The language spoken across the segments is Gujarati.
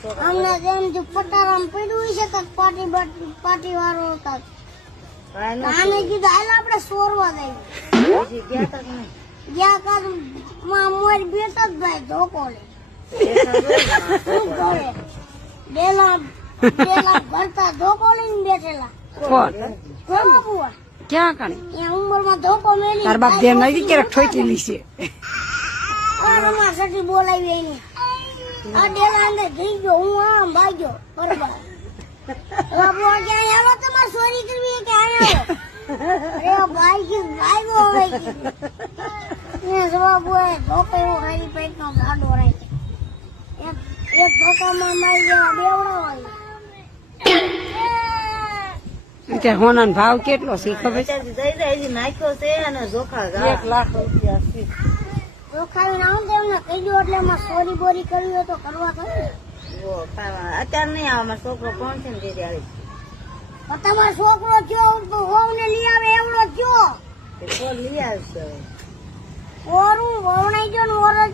અમને જેમ જે પટારામ પડ્યું છે કે પાર્ટી વાળો હતા આને કીધું હાલ આપણે સોરવા જઈએ ગયા કાદ મોર બેઠા જ ભાઈ ધોકો લે બેલા ભરતા ધોકો લઈને બેઠેલા ક્યાં કણે ત્યાં ઉંમરમાં ધોકો મેલી તાર બાપ ધ્યાન નથી કે ઠોકેલી છે આમાં સટી બોલાવી એની આ ડેલા અંદર જઈ ગયો હું આમ ભાગ્યો બરોબર બાબુ ક્યાં આવો તમારે ચોરી કરવી કે આયો અરે ભાઈ કે ભાગ્યો હવે ને બાબુ એ ધોકો એવો ખાલી પેટનો ગાડો રાખે એક ધોકામાં મારી જેવા બેવડા કે હોનાનો ભાવ કેટલો છે ખબર છે નાખ્યો છે અને જોખા 1 લાખ રૂપિયા છે રોખાવીને આવું તો એમને કહી દો એટલે એમાં ચોરી બોરી કરવી હોય તો કરવા તો અત્યારે નહીં આવે મારો છોકરો કોણ છે ને દીદી આવી તમારો છોકરો થયો હોવ ને લઈ આવે એવડો થયો લઈ આવશે ઓરું વવણાઈ ગયો ને ઓરજ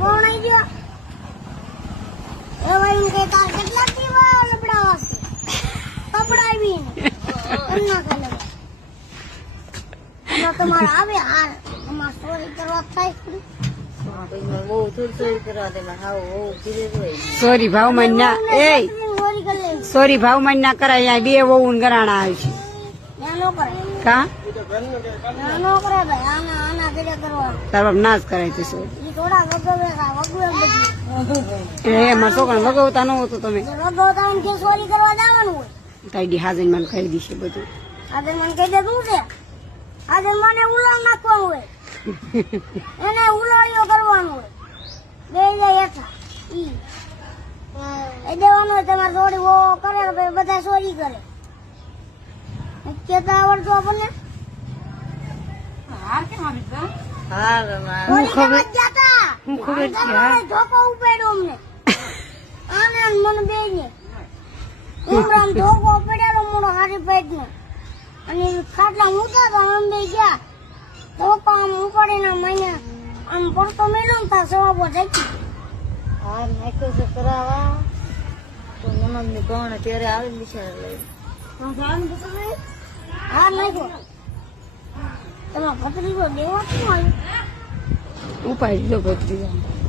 વવણાઈ ગયો એ ભાઈ કે તાર કેટલા દીવા લબડાવા છે કપડાવી એમના ખાલે એમાં તમારે આવે હાર એમાં ચોરી કરવા થાય બહુ થોડી ચોરી કરવા દે હા બહુ ધીરે હોય સોરી ભાવમાં ના એ ચોરી કરી લે સોરી ભાવમાં ના કરાય અહીંયા 2 વહુ ગરાણા આવે છે નાનો કરે કા નાનો કરે ભાઈ આના આના ઘરે કરવા તાર બાપ ના જ કરાય તે સોરી ઈ થોડા વગવે બધું એ મારા છોકરાને વગવતા ન હતો તમે વગવતા કે ચોરી કરવા જવાનું હોય તારી હાજર મને કહી દીશે બધું આજે મને કહી દે શું છે આજે મને ઉલાળ નાખવાનું હોય એને ઉલાળીઓ કરવાનું હોય બે જાય હેઠા ઈ એ દેવાનું હોય તમારે થોડી વો કરે ભાઈ બધા ચોરી કરે કેતા આવડતું આપણને હું ખબર જતા હું ખબર છે હા ધોકો ઉપાડ્યો અમને આને મને બે ને ઉમરામ ધોકો પડ્યો મોડો હારી પેટ નો અને ખાટલા મૂક્યા તો અમે બે ગયા ધોકો આમ ઉપાડીને મને આમ પડતો મેળ્યો ને તાર સવાબો જઈ હા નાખ્યો છે કરાવા તો નમક ની કોણ ત્યારે આવે બિચારા લઈ હા નાખ્યો તમારા ભત્રીજો દેવા શું આવ્યું ઉપાડી દો ભત્રીજા